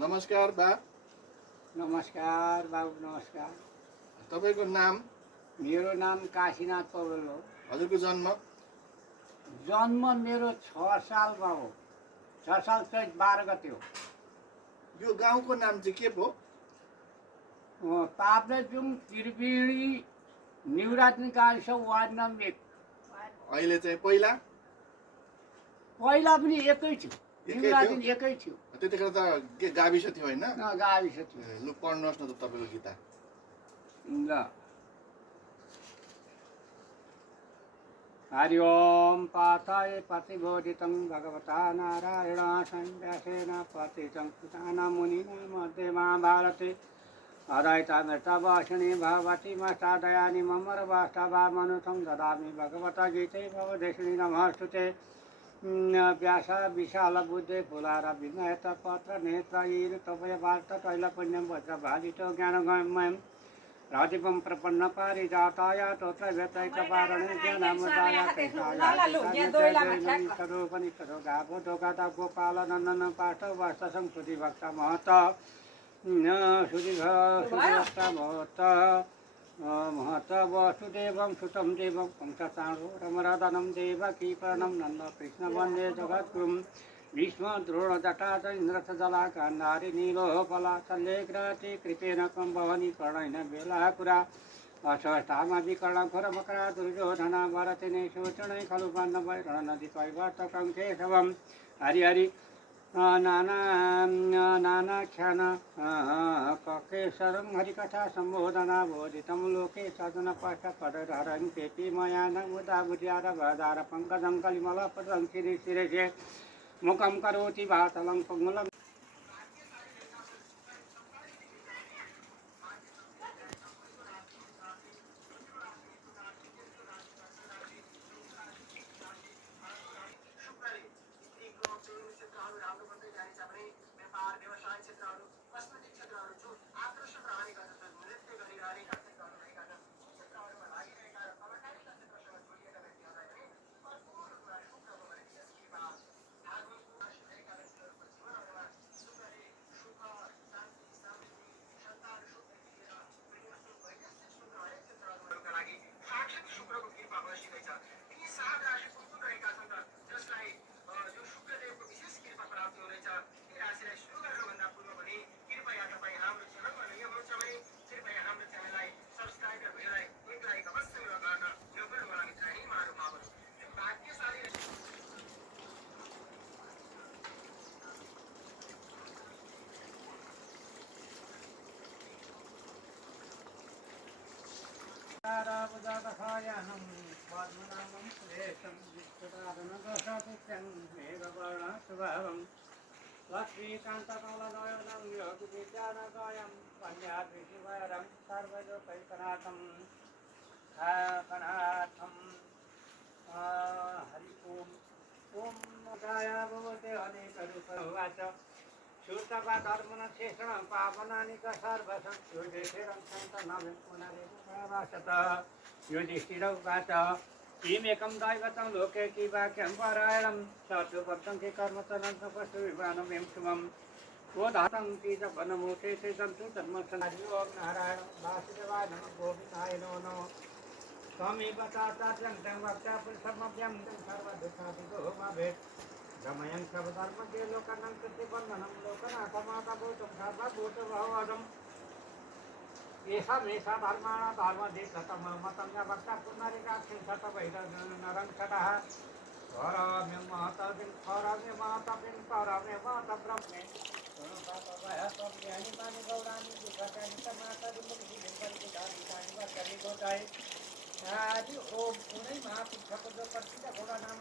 नमस्कार बा। नमस्कार बाबु, नमस्कार। तपाईँको नाम? मेरो नाम काशीनाथ पौडेल हो। हजुरको जन्म? जन्म मेरो 6 सालमा हो। 6 साल चैत 12 गते हो। यो गाउँको नाम चाहिँ के पो? ताप्लेजुङ त्रिवेणी न्यू गाविस वार्ड नम्बर 1। अहिले चाहिँ पहिला पहिला पनि एकै थियो, एकै न्यू थियो? एकै थियो। त्यतिखेर त के गाविस थियो होइन? गाविस थियो। लु पढ्नुहोस् न त तपाईँको गीता। ल। हरि ओम पार्थाय प्रतिबोधितं भगवता नारायण संव्यासेन पतितं सुताना मुनिना मध्ये महाभारते अद्वैतामृतभाषिणी भगवती मष्टादयानि ममरवाष्टभा मनुतं ददामि भगवता गीते भवदेशिनी नमस्तुते। व्यास विशाल बुद्धे फुलार विनयत पत्र नेत्रयीर तपय वार्त तैलपुण्यं वज्रभाजितो ज्ञानगम्यं राधिपं प्रपन्न पारिजाताय तोत्र व्यतैकपारणे ज्ञानमुदाय कृष्णाय स्वरूपनिष्ठो गावो गाता गोपाल नन्दन पाठ वास्त संस्कृति भक्त महत सुधिभक्त महत महत वसुदेवं सुतं देवं कंसचाणो रमरदनं देवकीपर्णं नन्द कृष्ण वन्दे जगद्गुरुं भीष्म द्रोण जटात इन्द्रथ जला गान्धारी नीलोफला शल्यग्राते कृपेण कम्भवनी कर्णेन बेलापुरा अश्वत्थामा विकर्ण घोरमकरा दुर्योधना भरतेने शोचने खलु बन्धवै रणनदी कैवर्तकं केशवं हरि हरि नानाख्यान ककेशरं हरिकथा सम्बोधना बोधितं लोके सदन पश्चपदहरं केपि मया न मुदा बुद्ध्यार भदार पङ्कजं कलिमलपदं शिरे शिरसे मुखं करोति वातलं पुङ्गलं रावदादहायहं पद्मनाभं सुरेशं विश्वदानन्दोषपुत्रं मेघवर्णशुभं लक्ष्मीकान्तकमलनयनं योगिविद्यानगयं वन्द्याद्विशिवरं सर्वलोकैकनाथं कनाथं हरि ओम ओम गाया भगवते अनेकरूपवाच श्रुतवा धर्मन शेषणं पावनानि च सर्वसंस्कृतिरं सन्तनमें पुनरेवासत युधिष्ठिरवाच किमेकं दैवतं लोके किवाक्यं परायणं शत्रुभक्तं कि कर्मचरणपशुविमानमें शुभं गोधातं कि च वनमूर्ते ते जन्तु धर्मसनादियों नारायण वासुदेवाय नमः गोविन्दाय नमो स्वामीवताचार्यं वक्तापुरुषमभ्यं सर्वदुःखादितो मा भेत् रमयं सर्वधर्मस्य लोकानां कृत्यबन्धनं लोकनाथमाताभूतं सर्वभूतभवदम् एषा धर्माणां धर्मदेशतमं वक्ता पुनरिकाक्षं शतवैरनरं शतः परम्यं महतव्यं परम्यं महतब्रह्मे गौराणि दुःखकानि समातानि हरि ओम उन्हीं महापुरुषों को जो प्रसिद्ध घोड़ा नाम